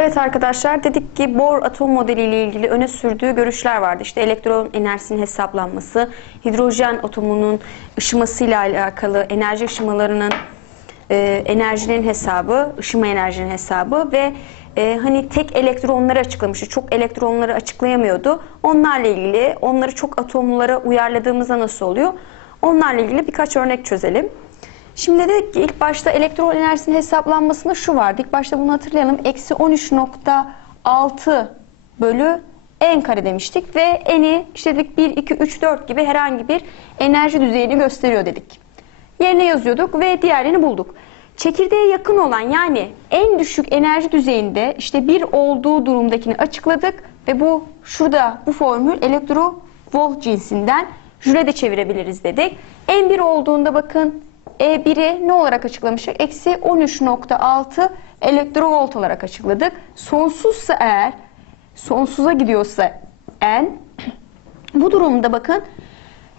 Evet arkadaşlar dedik ki Bohr atom modeliyle ilgili öne sürdüğü görüşler vardı. İşte elektron enerjisinin hesaplanması, hidrojen atomunun ışımasıyla alakalı enerji ışımalarının e, enerjinin hesabı, ışıma enerjinin hesabı ve e, hani tek elektronları açıklamıştı. Çok elektronları açıklayamıyordu. Onlarla ilgili onları çok atomlara uyarladığımızda nasıl oluyor? Onlarla ilgili birkaç örnek çözelim. Şimdi dedik ki ilk başta elektron enerjisinin hesaplanmasında şu vardı. İlk başta bunu hatırlayalım. Eksi 13.6 bölü n kare demiştik. Ve n'i işte dedik 1, 2, 3, 4 gibi herhangi bir enerji düzeyini gösteriyor dedik. Yerine yazıyorduk ve diğerlerini bulduk. Çekirdeğe yakın olan yani en düşük enerji düzeyinde işte 1 olduğu durumdakini açıkladık. Ve bu şurada bu formül elektrovolt cinsinden jüle de çevirebiliriz dedik. En 1 olduğunda bakın e1'i ne olarak açıklamıştık? Eksi 13.6 elektrovolt olarak açıkladık. Sonsuzsa eğer, sonsuza gidiyorsa n, bu durumda bakın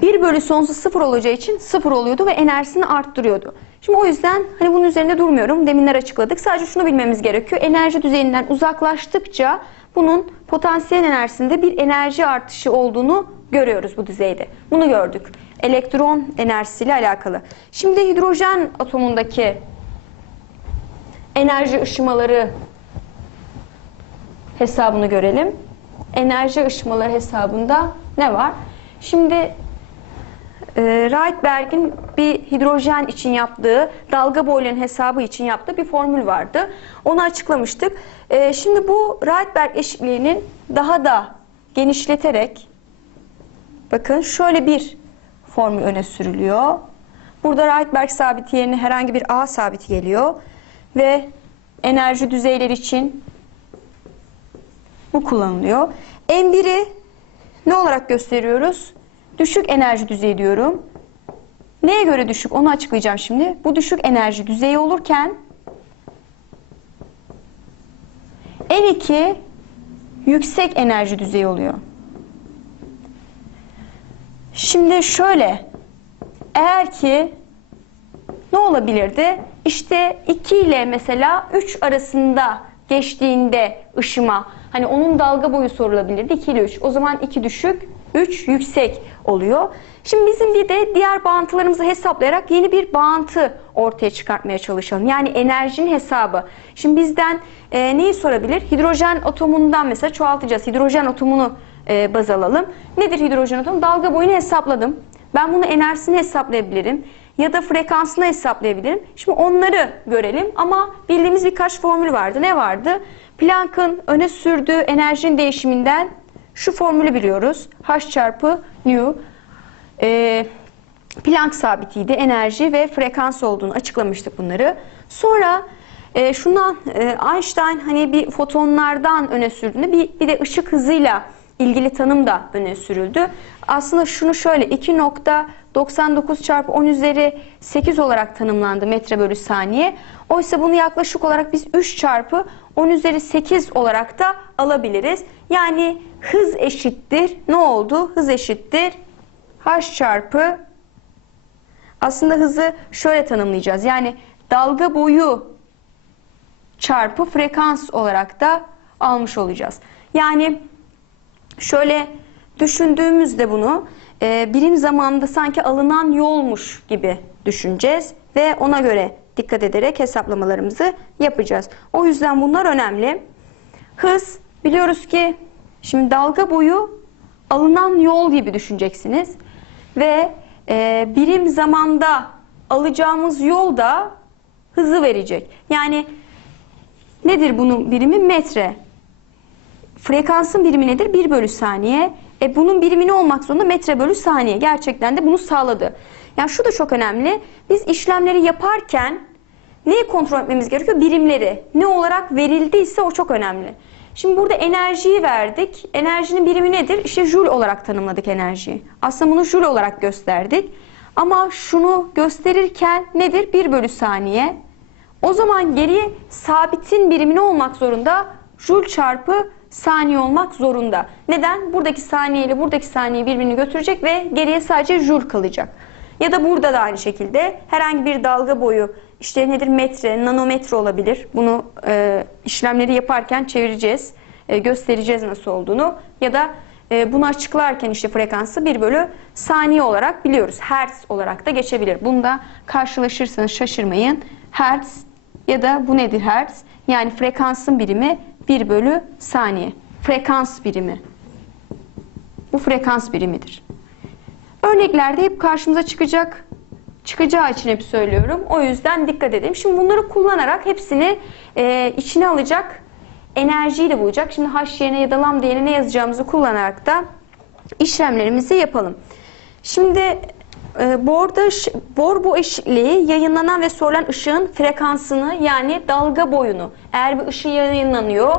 1 bölü sonsuz 0 olacağı için 0 oluyordu ve enerjisini arttırıyordu. Şimdi o yüzden hani bunun üzerinde durmuyorum. Deminler açıkladık. Sadece şunu bilmemiz gerekiyor. Enerji düzeyinden uzaklaştıkça bunun potansiyel enerjisinde bir enerji artışı olduğunu görüyoruz bu düzeyde. Bunu gördük. Elektron enerjisiyle alakalı. Şimdi hidrojen atomundaki enerji ışımaları hesabını görelim. Enerji ışımaları hesabında ne var? Şimdi e, Rydberg'in bir hidrojen için yaptığı, dalga boylarının hesabı için yaptığı bir formül vardı. Onu açıklamıştık. E, şimdi bu Rydberg eşitliğinin daha da genişleterek bakın şöyle bir formül öne sürülüyor. Burada Rydberg sabiti yerine herhangi bir A sabiti geliyor ve enerji düzeyleri için bu kullanılıyor. M1'i ne olarak gösteriyoruz? Düşük enerji düzeyi diyorum. Neye göre düşük onu açıklayacağım şimdi. Bu düşük enerji düzeyi olurken N2 yüksek enerji düzeyi oluyor. Şimdi şöyle eğer ki ne olabilirdi? İşte 2 ile mesela 3 arasında geçtiğinde ışıma hani onun dalga boyu sorulabilirdi 2 ile 3. O zaman 2 düşük 3 yüksek oluyor. Şimdi bizim bir de diğer bağıntılarımızı hesaplayarak yeni bir bağıntı ortaya çıkartmaya çalışalım. Yani enerjinin hesabı. Şimdi bizden e, neyi sorabilir? Hidrojen atomundan mesela çoğaltacağız. Hidrojen atomunu e, baz alalım. Nedir hidrojen atomu? Dalga boyunu hesapladım. Ben bunu enerjisini hesaplayabilirim ya da frekansını hesaplayabilirim. Şimdi onları görelim ama bildiğimiz birkaç formül vardı. Ne vardı? Planck'ın öne sürdüğü enerjinin değişiminden şu formülü biliyoruz. H çarpı nu. E, Planck sabitiydi. Enerji ve frekans olduğunu açıklamıştık bunları. Sonra e, şundan e, Einstein hani bir fotonlardan öne sürdüğünde bir, bir de ışık hızıyla ilgili tanım da öne sürüldü. Aslında şunu şöyle 2.99 çarpı 10 üzeri 8 olarak tanımlandı metre bölü saniye. Oysa bunu yaklaşık olarak biz 3 çarpı 10 üzeri 8 olarak da alabiliriz. Yani hız eşittir. Ne oldu? Hız eşittir. H çarpı aslında hızı şöyle tanımlayacağız. Yani dalga boyu çarpı frekans olarak da almış olacağız. Yani şöyle düşündüğümüzde bunu e, birim zamanda sanki alınan yolmuş gibi düşüneceğiz ve ona göre dikkat ederek hesaplamalarımızı yapacağız. O yüzden bunlar önemli. Hız biliyoruz ki şimdi dalga boyu alınan yol gibi düşüneceksiniz ve e, birim zamanda alacağımız yol da hızı verecek. Yani nedir bunun birimi? Metre. Frekansın birimi nedir? 1 bölü saniye. E bunun birimi ne olmak zorunda? Metre bölü saniye. Gerçekten de bunu sağladı. Yani şu da çok önemli. Biz işlemleri yaparken neyi kontrol etmemiz gerekiyor? Birimleri. Ne olarak verildiyse o çok önemli. Şimdi burada enerjiyi verdik. Enerjinin birimi nedir? İşte joule olarak tanımladık enerjiyi. Aslında bunu joule olarak gösterdik. Ama şunu gösterirken nedir? 1 bölü saniye. O zaman geriye sabitin birimi ne olmak zorunda? Joule çarpı saniye olmak zorunda. Neden? Buradaki saniye ile buradaki saniye birbirini götürecek ve geriye sadece joule kalacak. Ya da burada da aynı şekilde herhangi bir dalga boyu işte nedir metre, nanometre olabilir. Bunu e, işlemleri yaparken çevireceğiz, e, göstereceğiz nasıl olduğunu. Ya da e, bunu açıklarken işte frekansı 1 bölü saniye olarak biliyoruz. Hertz olarak da geçebilir. Bunda karşılaşırsanız şaşırmayın. Hertz ya da bu nedir hertz? Yani frekansın birimi 1 bölü saniye. Frekans birimi. Bu frekans birimidir. Örneklerde hep karşımıza çıkacak. Çıkacağı için hep söylüyorum. O yüzden dikkat edin. Şimdi bunları kullanarak hepsini e, içine alacak enerjiyi de bulacak. Şimdi h yerine ya da lambda yerine ne yazacağımızı kullanarak da işlemlerimizi yapalım. Şimdi e, borda, bor bu eşitliği yayınlanan ve sorulan ışığın frekansını yani dalga boyunu. Eğer bir ışığı yayınlanıyor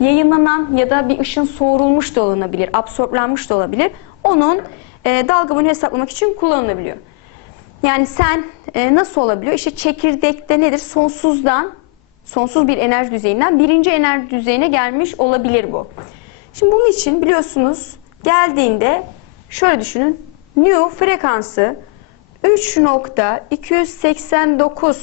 yayınlanan ya da bir ışın soğurulmuş da olabilir, absorblanmış da olabilir. Onun e, dalga boyunu hesaplamak için kullanılabiliyor. Yani sen e, nasıl olabiliyor? İşte çekirdekte nedir? Sonsuzdan, sonsuz bir enerji düzeyinden birinci enerji düzeyine gelmiş olabilir bu. Şimdi bunun için biliyorsunuz geldiğinde şöyle düşünün. Nu frekansı 3.289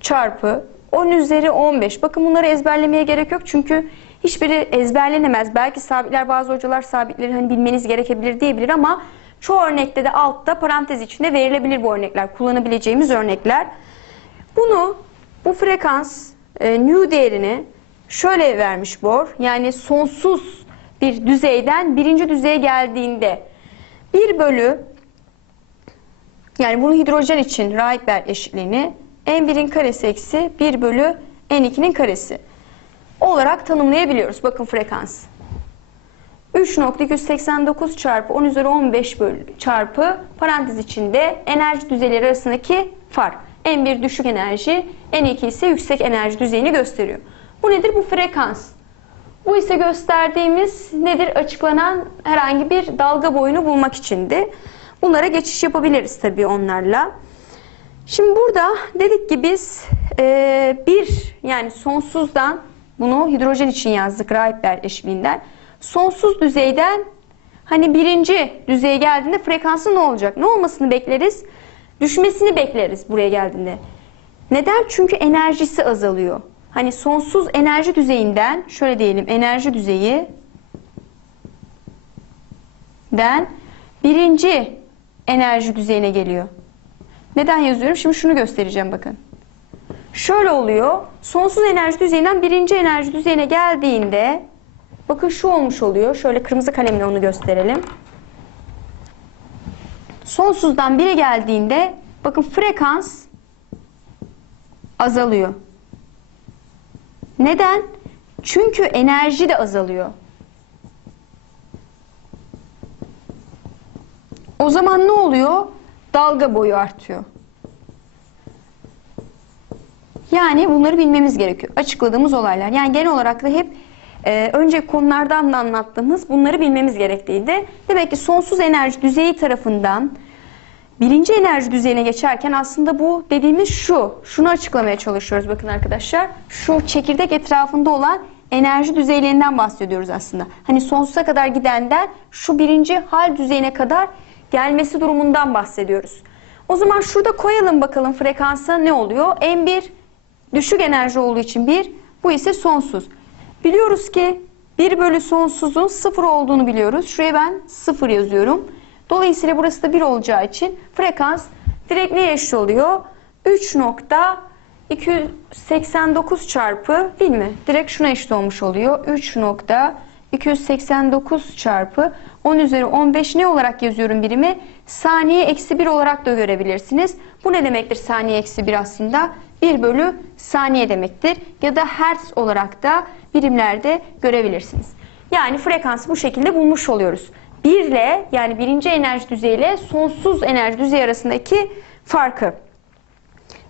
çarpı 10 üzeri 15. Bakın bunları ezberlemeye gerek yok çünkü hiçbiri ezberlenemez. Belki sabitler bazı hocalar sabitleri hani bilmeniz gerekebilir diyebilir ama çoğu örnekte de altta parantez içinde verilebilir bu örnekler. Kullanabileceğimiz örnekler. Bunu bu frekans e, nu değerini şöyle vermiş Bohr. Yani sonsuz bir düzeyden birinci düzeye geldiğinde 1 bölü yani bunu hidrojen için Rydberg eşitliğini n1'in karesi eksi 1 bölü n2'nin karesi olarak tanımlayabiliyoruz. Bakın frekans. 3.289 çarpı 10 üzeri 15 bölü çarpı parantez içinde enerji düzeyleri arasındaki fark. N1 düşük enerji, N2 ise yüksek enerji düzeyini gösteriyor. Bu nedir? Bu frekans. Bu ise gösterdiğimiz nedir? Açıklanan herhangi bir dalga boyunu bulmak içindi. Bunlara geçiş yapabiliriz tabii onlarla. Şimdi burada dedik ki biz e, bir yani sonsuzdan bunu hidrojen için yazdık Rydberg eşliğinden. Sonsuz düzeyden hani birinci düzeye geldiğinde frekansı ne olacak? Ne olmasını bekleriz? Düşmesini bekleriz buraya geldiğinde. Neden? Çünkü enerjisi azalıyor. Hani sonsuz enerji düzeyinden şöyle diyelim enerji düzeyi den birinci enerji düzeyine geliyor. Neden yazıyorum? Şimdi şunu göstereceğim bakın. Şöyle oluyor. Sonsuz enerji düzeyinden birinci enerji düzeyine geldiğinde bakın şu olmuş oluyor. Şöyle kırmızı kalemle onu gösterelim. Sonsuzdan bire geldiğinde bakın frekans azalıyor. Neden? Çünkü enerji de azalıyor. O zaman ne oluyor? Dalga boyu artıyor. Yani bunları bilmemiz gerekiyor. Açıkladığımız olaylar. Yani genel olarak da hep e, önceki konulardan da anlattığımız bunları bilmemiz gerekliydi. Demek ki sonsuz enerji düzeyi tarafından birinci enerji düzeyine geçerken aslında bu dediğimiz şu. Şunu açıklamaya çalışıyoruz bakın arkadaşlar. Şu çekirdek etrafında olan enerji düzeylerinden bahsediyoruz aslında. Hani sonsuza kadar gidenden şu birinci hal düzeyine kadar gelmesi durumundan bahsediyoruz. O zaman şurada koyalım bakalım frekansa ne oluyor? M1 düşük enerji olduğu için 1, bu ise sonsuz. Biliyoruz ki 1 bölü sonsuzun 0 olduğunu biliyoruz. Şuraya ben 0 yazıyorum. Dolayısıyla burası da 1 olacağı için frekans direkt neye eşit oluyor? 3.289 çarpı değil mi? Direkt şuna eşit olmuş oluyor. 3.289 çarpı 10 üzeri 15 ne olarak yazıyorum birimi? Saniye eksi 1 olarak da görebilirsiniz. Bu ne demektir saniye eksi 1 aslında? 1 bölü saniye demektir. Ya da hertz olarak da birimlerde görebilirsiniz. Yani frekansı bu şekilde bulmuş oluyoruz. 1 ile yani birinci enerji düzeyi ile sonsuz enerji düzeyi arasındaki farkı.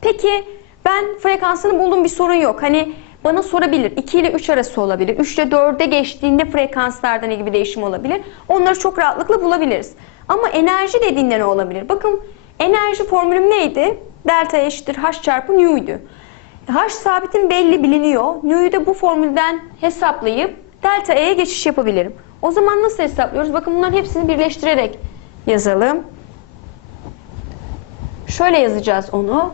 Peki ben frekansını buldum bir sorun yok. Hani bana sorabilir. 2 ile 3 arası olabilir. 3 ile 4'e geçtiğinde frekanslarda ne gibi değişim olabilir? Onları çok rahatlıkla bulabiliriz. Ama enerji dediğinde ne olabilir? Bakın enerji formülüm neydi? Delta eşittir H çarpı Nu'ydu. H sabitin belli biliniyor. Nu'yu da bu formülden hesaplayıp delta E'ye geçiş yapabilirim. O zaman nasıl hesaplıyoruz? Bakın bunların hepsini birleştirerek yazalım. Şöyle yazacağız onu.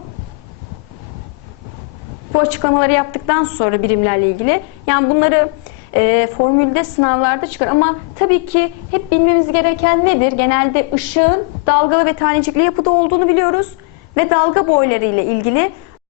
bu açıklamaları yaptıktan sonra birimlerle ilgili yani bunları e, formülde sınavlarda çıkar ama tabii ki hep bilmemiz gereken nedir? Genelde ışığın dalgalı ve tanecikli yapıda olduğunu biliyoruz ve dalga boyları ile ilgili